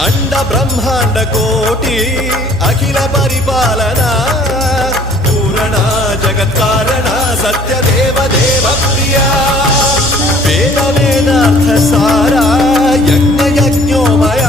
अंड ब्रह्मांड कोटि अखिल परिपालना पूरणा जगत्कारणा सत्यदेव देव प्रिया वेद वेदार्थ सारा यज्ञ यज्ञोमय